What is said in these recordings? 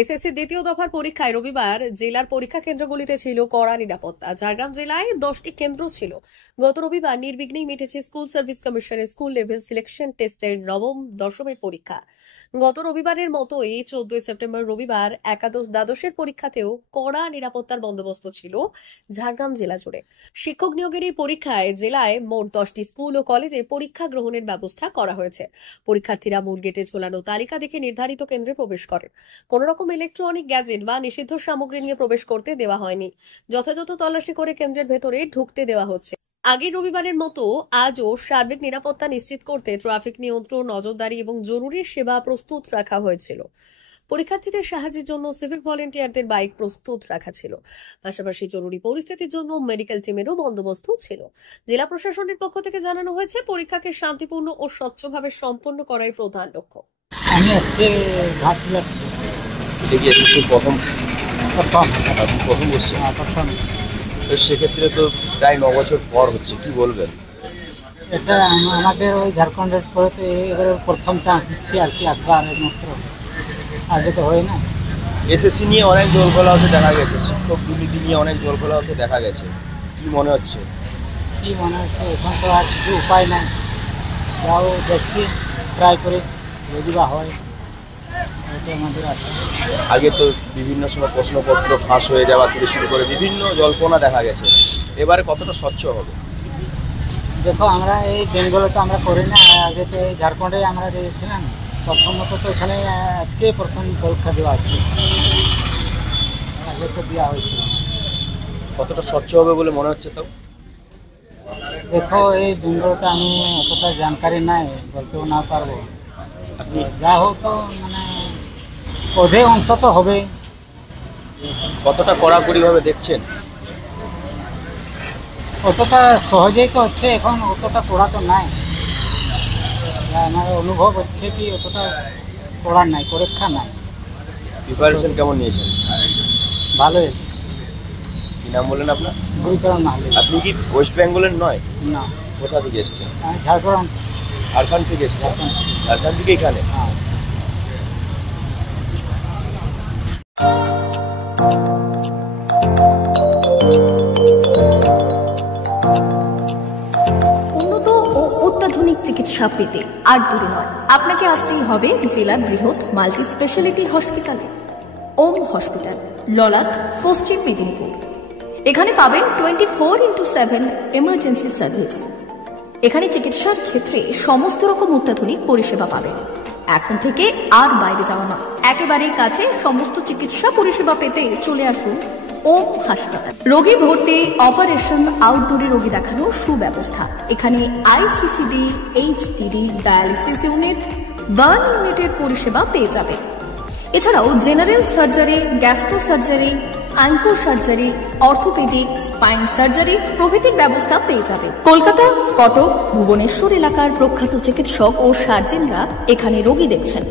SSC দ্বিতীয় দফার পরীক্ষায় রবিবার জেলার পরীক্ষা কেন্দ্রগুলিতে ছিল কড়া নিরাপত্তা। ঝাড়গ্রাম জেলায় 10টি কেন্দ্র ছিল। গত রবিবার নির্বিঘ্নেই মিটেছে স্কুল সার্ভিস কমিশনের স্কুল লেভেল সিলেকশন টেস্টের নবম দশমের পরীক্ষা। গত রবিবারের মতোই 14 সেপ্টেম্বর রবিবার একাদশ দ্বাদশের পরীক্ষাতেও কড়া নিরাপত্তার বন্দোবস্ত ছিল ঝাড়গ্রাম জেলা জুড়ে। শিক্ষক নিয়োগের এই পরীক্ষায় জেলায় মোট 10টি স্কুল ও কলেজে পরীক্ষা গ্রহণের ব্যবস্থা করা হয়েছে। পরীক্ষার্থীরা মূল গেটে ঝোলানো তালিকা দেখে নির্ধারিত কেন্দ্রে প্রবেশ করেন। কোন রকম ইলেকট্রনিক গ্যাজেট বা নিষিদ্ধ সামগ্রী নিয়ে প্রবেশ করতে দেওয়া হয়নি। যথাযথ তল্লাশি করে কেন্দ্রের ভেতরে ঢুকতে দেওয়া হচ্ছে। আগের রবিবারের মতো আজও সার্বিক নিরাপত্তা নিশ্চিত করতে ট্রাফিক নিয়ন্ত্রণ, নজরদারি এবং জরুরি সেবা প্রস্তুত রাখা হয়েছিল। পরীক্ষার্থীদের সাহায্যের জন্য সিভিক ভলেন্টিয়ারদের বাইক প্রস্তুত রাখা ছিল। পাশাপাশি জরুরি পরিস্থিতির জন্য মেডিকেল টিমেরও বন্দোবস্ত ছিল। জেলা প্রশাসনের পক্ষ থেকে জানানো হয়েছে, পরীক্ষাকে শান্তিপূর্ণ ও স্বচ্ছভাবে সম্পন্ন করাই প্রধান লক্ষ্য। আমি আসছি ঘাটশিলা থেকে। এটা কি এসেছি প্রথম বসছে? প্রথম। তো সেক্ষেত্রে তো প্রায় 9 বছর পর হচ্ছে, কি বলবেন? এটা আমাদের ওই ঝাড়খণ্ডের পরে তো এবারে প্রথম চান্স দিচ্ছি আর কি, আসবার মাত্র, আগে তো হয় না। এসএসসি নিয়ে অনেক দোলগোলা হতে দেখা গেছে, শিক্ষক দুর্নীতি নিয়ে অনেক দোলগোলা হতে দেখা গেছে, কি মনে হচ্ছে? এখন তো আর কিছু উপায় নাই, যাও দেখছি, ট্রাই করে যদি বা হয়, এটা আমাদের আছে। আগে তো বিভিন্ন সময় প্রশ্নপত্র ফাঁস হয়ে যাওয়া থেকে শুরু করে বিভিন্ন জল্পনা দেখা গেছে, এবারে কতটা স্বচ্ছ হবে? দেখো, আমরা এই বেঙ্গলে তো আমরা করি না, আগে তো এই ঝাড়খণ্ডে আমরা দিয়েছিলাম। প্রথমত তো এখানে আজকে প্রথম পরীক্ষা দেওয়া হচ্ছে, আগে তো দেওয়া হয়েছিল। কতটা স্বচ্ছ হবে বলে মনে হচ্ছে? তো দেখো, এই বেঙ্গলতে আমি অতটা জানকারি নাই, বলতেও না পারবো। আপনি যা হোক তো মানে অর্ধেক অংশ তো হবে। কতটা কড়াকড়িভাবে দেখছেন? অতটা সহজেই তো হচ্ছে, এখন অতটা কড়া তো নাই। আমার অনুভব হচ্ছে কি অতটা কড়া নাই, পরীক্ষা নাই। প্রিপারেশন কেমন নিয়েছেন? ভালোই। কি নাম বললেন আপনার? গুরুচরণ মাহালি। আপনি কি ওয়েস্ট বেঙ্গলের নয়? না, কোথা থেকে এসছেন? ঝাড়গ্রাম। ঝাড়খণ্ড থেকে এসছেন? ঝাড়খণ্ড থেকে এখানে? হ্যাঁ। উন্নত ও অত্যাধুনিক চিকিৎসা পেতে আর দূরে নয়, আপনাকে আসতেই হবে জেলার বৃহৎ মাল্টি স্পেশালিটি হসপিটালে, ওম হসপিটাল, ললাট, পশ্চিম মেদিনীপুর। এখানে পাবেন 24x7 এমার্জেন্সি সার্ভিস। এখানে চিকিৎসার ক্ষেত্রে সমস্ত রকম অত্যাধুনিক পরিষেবা পাবেন। এখন থেকে আর বাইরে যাওয়া নয়, একেবারেই কাছে সমস্ত চিকিৎসা পরিষেবা পেতে চলে আসুন ওম হাসপাতাল। রোগী ভর্তি, অপারেশন, আউটডোরে রোগী দেখানোর সুব্যবস্থা। এখানে ICCD, HDD, dialysis unit, burn ইউনিটের পরিষেবা পেয়ে যাবে। এছাড়াও general surgery, gastro surgery, onco surgery, orthopaedic, spine surgery প্রভৃতির ব্যবস্থা পেয়ে যাবে। কলকাতা, কটক, ভুবনেশ্বর এলাকার প্রখ্যাত চিকিৎসক ও সার্জেনরা এখানে রোগী দেখছেন।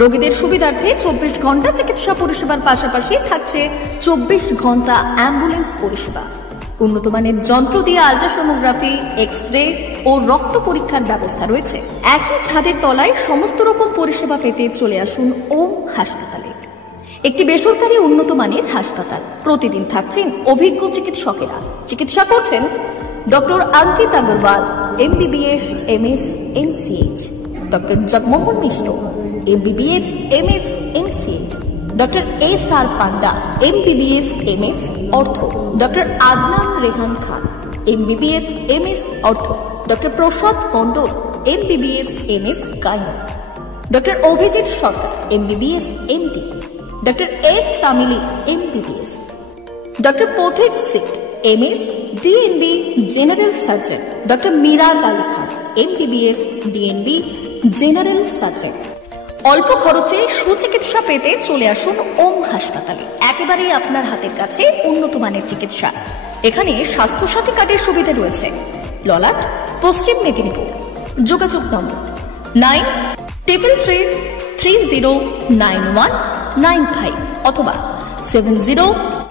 রোগীদের সুবিধার্থে 24 ঘন্টা চিকিৎসা পরিষেবার পাশাপাশি থাকছে 24 ঘন্টা অ্যাম্বুলেন্স পরিষেবা। উন্নত মানের যন্ত্র দিয়ে আল্ট্রাসোনোগ্রাফি, এক্স-রে ও রক্ত পরীক্ষার ব্যবস্থা রয়েছে। একই ছাদের তলায় সমস্ত রকম পরিষেবা পেতে চলে আসুন ওম হাসপাতালে। একটি বেসরকারি উন্নত মানের হাসপাতাল। প্রতিদিন থাকছেন অভিজ্ঞ চিকিৎসকেরা। চিকিৎসা করছেন doctor Ankit Agarwal, MBBS, MS, MCH, doctor Jagmohan Mishra, MBBS, MS, MCH, doctor SR Panda, MBBS, MS, ortho, doctor Adnan Rehan Khan, MBBS, MS, ortho, doctor Prasad Mondal, MBBS, MS, gynae, doctor Abhijit Sarkar, MBBS, MD, doctor S Tamili, MBBS, doctor Pathik Sit, MS, DNB, general surgeon, doctor Miraj Ali Khan, MBBS, DNB, general surgeon. অল্প খরচে সুচিকিৎসা পেতে চলে আসুন ওম হাসপাতালে। একেবারেই আপনার হাতের কাছে উন্নত মানের চিকিৎসা। এখানে স্বাস্থ্যসাথী কার্ডের সুবিধা রয়েছে। ললাট, পশ্চিম মেদিনীপুর। যোগাযোগ নম্বর 9333309195 অথবা 70